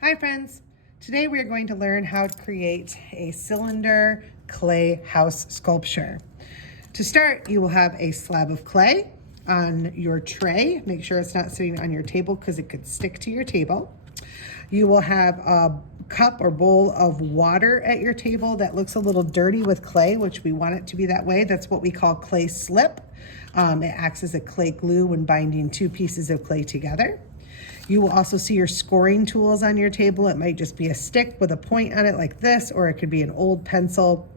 Hi friends, today we are going to learn how to create a cylinder clay house sculpture. To start, you will have a slab of clay on your tray. Make sure it's not sitting on your table because it could stick to your table. You will have a cup or bowl of water at your table that looks a little dirty with clay, which we want it to be that way. That's what we call clay slip. It acts as a clay glue when binding two pieces of clay together. You will also see your scoring tools on your table. It might just be a stick with a point on it like this, or it could be an old pencil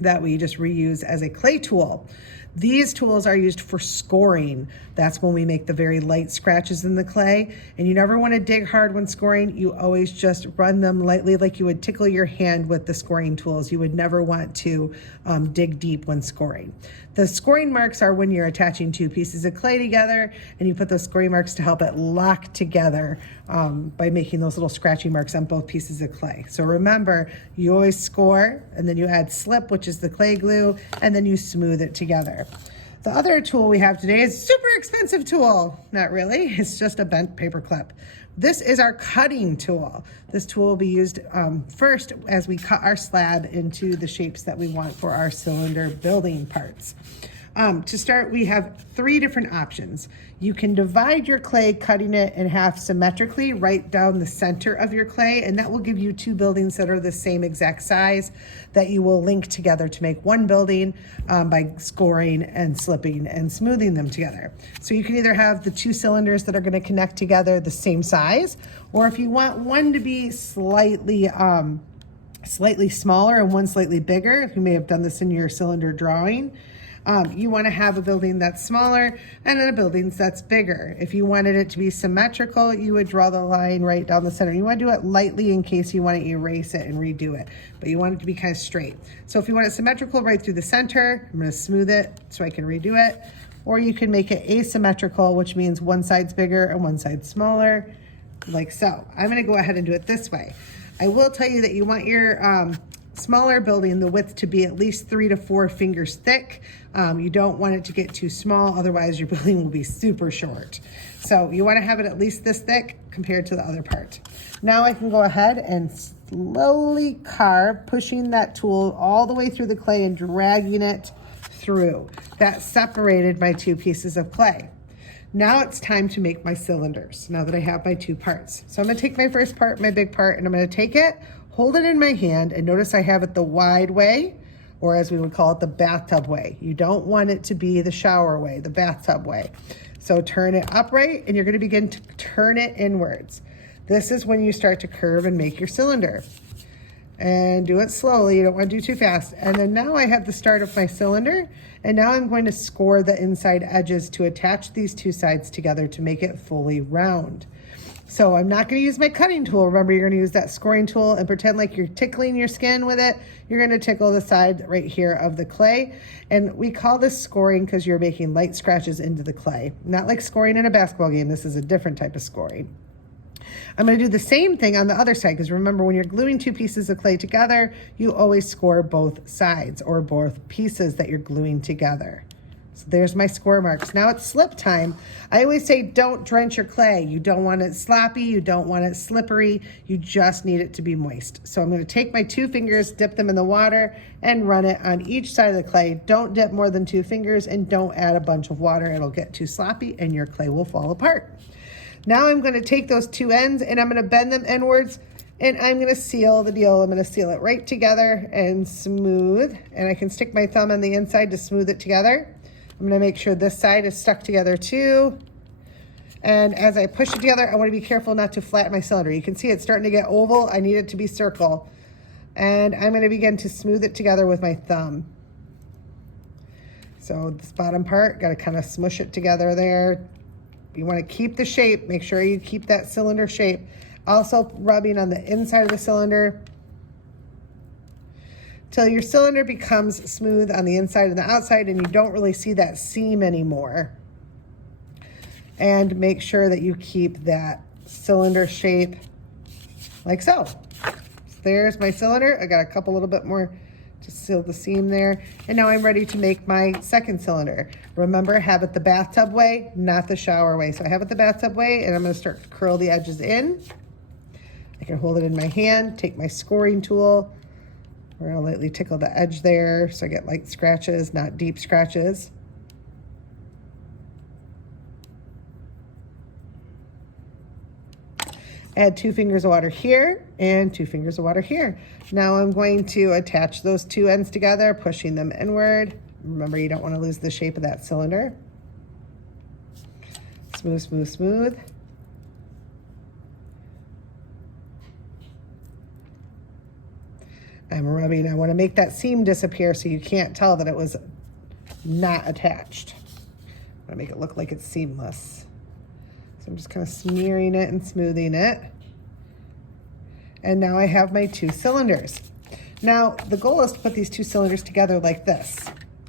that we just reuse as a clay tool. These tools are used for scoring. That's when we make the very light scratches in the clay. And you never want to dig hard when scoring. You always just run them lightly like you would tickle your hand with the scoring tools. You would never want to dig deep when scoring. The scoring marks are when you're attaching two pieces of clay together and you put those scoring marks to help it lock together by making those little scratchy marks on both pieces of clay. So remember, you always score and then you add slip, which is the clay glue, and then you smooth it together. The other tool we have today is a super expensive tool. Not really, it's just a bent paper clip. This is our cutting tool. This tool will be used first as we cut our slab into the shapes that we want for our cylinder building parts. To start, we have three different options. You can divide your clay, cutting it in half symmetrically right down the center of your clay, and that will give you two buildings that are the same exact size that you will link together to make one building by scoring and slipping and smoothing them together. So you can either have the two cylinders that are going to connect together the same size, or if you want one to be slightly smaller and one slightly bigger, you may have done this in your cylinder drawing. You want to have a building that's smaller and then a building that's bigger. If you wanted it to be symmetrical, you would draw the line right down the center. You want to do it lightly in case you want to erase it and redo it, but you want it to be kind of straight. So if you want it symmetrical right through the center, I'm going to smooth it so I can redo it. Or you can make it asymmetrical, which means one side's bigger and one side's smaller, like so. I'm going to go ahead and do it this way. I will tell you that you want your smaller building, the width to be at least 3 to 4 fingers thick. You don't want it to get too small, otherwise your building will be super short. So you want to have it at least this thick compared to the other part. Now I can go ahead and slowly carve, pushing that tool all the way through the clay and dragging it through. That separated my two pieces of clay. Now it's time to make my cylinders, now that I have my two parts. So I'm going to take my first part, my big part, and I'm going to take it, hold it in my hand, and notice I have it the wide way, or as we would call it, the bathtub way. You don't want it to be the shower way, the bathtub way. So turn it upright, and you're going to begin to turn it inwards. This is when you start to curve and make your cylinder. And do it slowly, you don't want to do too fast. And then now I have the start of my cylinder, and now I'm going to score the inside edges to attach these two sides together to make it fully round. So I'm not going to use my cutting tool. Remember, you're going to use that scoring tool and pretend like you're tickling your skin with it. You're going to tickle the side right here of the clay. And we call this scoring because you're making light scratches into the clay. Not like scoring in a basketball game. This is a different type of scoring. I'm going to do the same thing on the other side, because remember, when you're gluing two pieces of clay together, you always score both sides or both pieces that you're gluing together. So there's my score marks. Now it's slip time. I always say don't drench your clay. You don't want it sloppy. You don't want it slippery. You just need it to be moist. So I'm going to take my two fingers, dip them in the water, and run it on each side of the clay. Don't dip more than 2 fingers, and don't add a bunch of water. It'll get too sloppy and your clay will fall apart. Now I'm going to take those two ends and I'm going to bend them inwards, and I'm going to seal the deal. I'm going to seal it right together and smooth. And I can stick my thumb on the inside to smooth it together. I'm going to make sure this side is stuck together too. And as I push it together, I want to be careful not to flatten my cylinder. You can see it's starting to get oval. I need it to be circle. And I'm going to begin to smooth it together with my thumb. So this bottom part, got to kind of smush it together there. You want to keep the shape. Make sure you keep that cylinder shape. Also rubbing on the inside of the cylinder till your cylinder becomes smooth on the inside and the outside, and you don't really see that seam anymore. And make sure that you keep that cylinder shape like so. There's my cylinder. I got a couple little bit more to seal the seam there. And now I'm ready to make my second cylinder. Remember, have it the bathtub way, not the shower way. So I have it the bathtub way, and I'm going to start to curl the edges in. I can hold it in my hand, take my scoring tool. We're gonna lightly tickle the edge there so I get light scratches, not deep scratches. Add 2 fingers of water here and 2 fingers of water here. Now I'm going to attach those 2 ends together, pushing them inward. Remember, you don't want to lose the shape of that cylinder. Smooth, smooth, smooth. I'm rubbing. I want to make that seam disappear so you can't tell that it was not attached. I want to make it look like it's seamless. So I'm just kind of smearing it and smoothing it. And now I have my 2 cylinders. Now, the goal is to put these 2 cylinders together like this.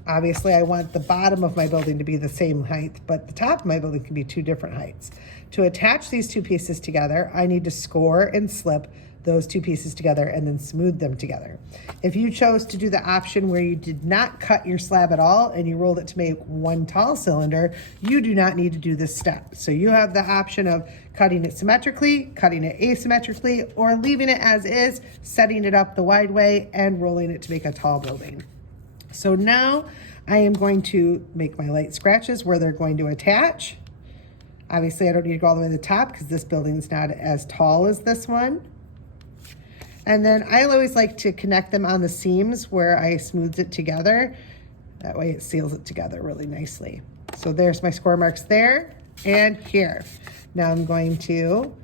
Obviously, I want the bottom of my building to be the same height, but the top of my building can be 2 different heights. To attach these 2 pieces together, I need to score and slip those 2 pieces together and then smooth them together. If you chose to do the option where you did not cut your slab at all and you rolled it to make 1 tall cylinder, you do not need to do this step. So you have the option of cutting it symmetrically, cutting it asymmetrically, or leaving it as is, setting it up the wide way and rolling it to make a tall building. So now I am going to make my light scratches where they're going to attach. Obviously, I don't need to go all the way to the top because this building is not as tall as this one. And then I always like to connect them on the seams where I smoothed it together. That way it seals it together really nicely. So there's my score marks there and here. Now I'm going to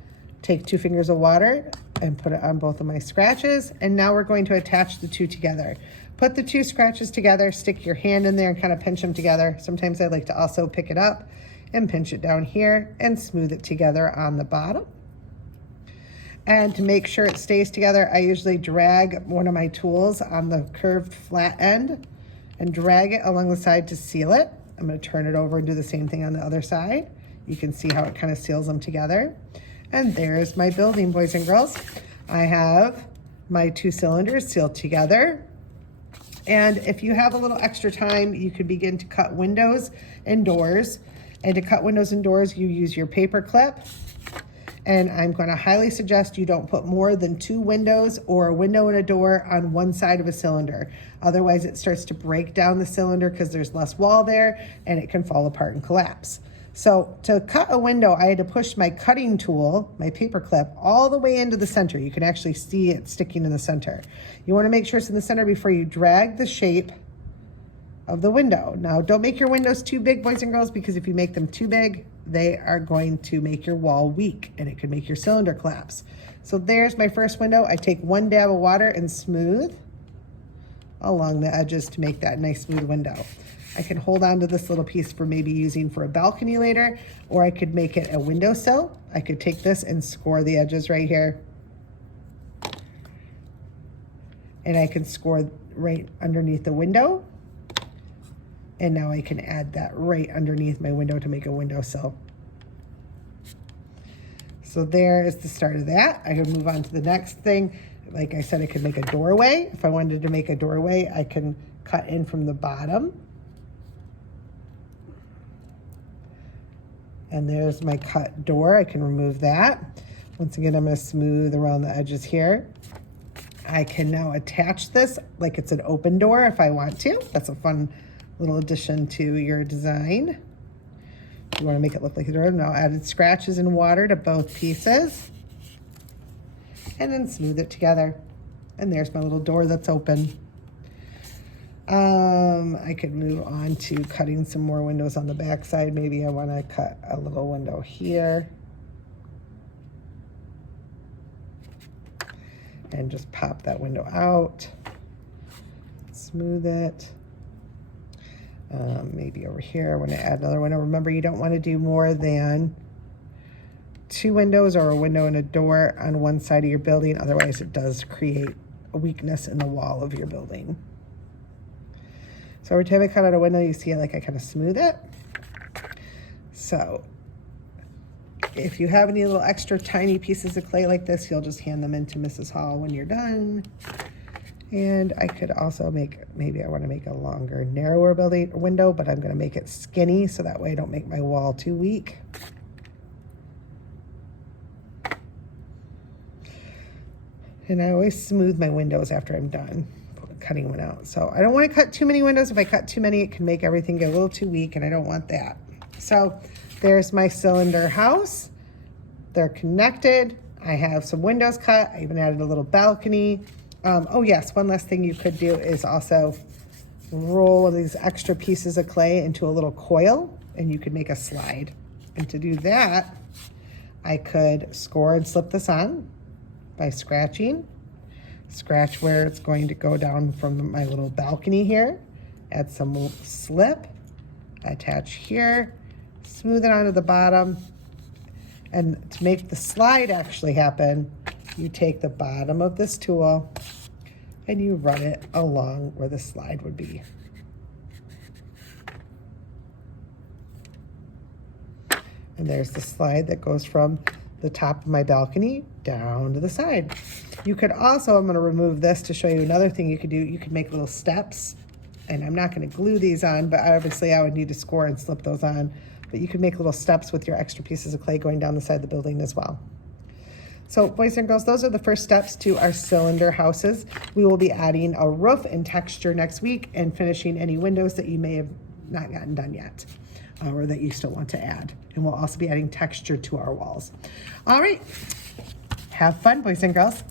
take 2 fingers of water and put it on both of my scratches. And now we're going to attach the 2 together. Put the 2 scratches together, stick your hand in there and kind of pinch them together. Sometimes I like to also pick it up and pinch it down here and smooth it together on the bottom. And to make sure it stays together, I usually drag one of my tools on the curved flat end and drag it along the side to seal it. I'm going to turn it over and do the same thing on the other side. You can see how it kind of seals them together. And there's my building, boys and girls. I have my 2 cylinders sealed together. And if you have a little extra time, you could begin to cut windows and doors. And to cut windows and doors, you use your paper clip. And I'm going to highly suggest you don't put more than 2 windows or a window and a door on one side of a cylinder. Otherwise, it starts to break down the cylinder because there's less wall there and it can fall apart and collapse. So to cut a window, I had to push my cutting tool, my paper clip, all the way into the center. You can actually see it sticking in the center. You want to make sure it's in the center before you drag the shape of the window. Now, don't make your windows too big, boys and girls, because if you make them too big, they are going to make your wall weak and it could make your cylinder collapse. So there's my first window. I take 1 dab of water and smooth along the edges to make that nice smooth window. I can hold on to this little piece for maybe using for a balcony later, or I could make it a windowsill. I could take this and score the edges right here. And I can score right underneath the window. And now I can add that right underneath my window to make a windowsill. So there is the start of that. I can move on to the next thing. Like I said, I could make a doorway. If I wanted to make a doorway, I can cut in from the bottom. And there's my cut door. I can remove that. Once again, I'm going to smooth around the edges here. I can now attach this like it's an open door if I want to. That's a fun little addition to your design. You want to make it look like a door. Now added scratches and water to both pieces. And then smooth it together. And there's my little door that's open. I could move on to cutting some more windows on the back side. Maybe I want to cut a little window here. And just pop that window out. Smooth it. Maybe over here, I want to add another window. Remember, you don't want to do more than 2 windows or a window and a door on one side of your building. Otherwise, it does create a weakness in the wall of your building. So every time I cut out a window, you see like I kind of smooth it. So if you have any little extra tiny pieces of clay like this, you'll just hand them in to Mrs. Hall when you're done. And I could also make, maybe I want to make a longer, narrower window, but I'm going to make it skinny so that way I don't make my wall too weak. And I always smooth my windows after I'm done cutting one out. So I don't want to cut too many windows. If I cut too many, it can make everything get a little too weak, and I don't want that. So there's my cylinder house. They're connected. I have some windows cut. I even added a little balcony. Oh yes, one last thing you could do is also roll these extra pieces of clay into a little coil, and you could make a slide. And to do that, I could score and slip this on by scratching. Scratch where it's going to go down from my little balcony here. Add some slip, attach here, smooth it onto the bottom. And to make the slide actually happen, you take the bottom of this tool and you run it along where the slide would be. And there's the slide that goes from the top of my balcony down to the side. You could also, I'm going to remove this to show you another thing you could do. You could make little steps, and I'm not going to glue these on, but obviously I would need to score and slip those on. But you could make little steps with your extra pieces of clay going down the side of the building as well. So boys and girls, those are the first steps to our cylinder houses. We will be adding a roof and texture next week and finishing any windows that you may have not gotten done yet, or that you still want to add. And we'll also be adding texture to our walls. All right, have fun, boys and girls.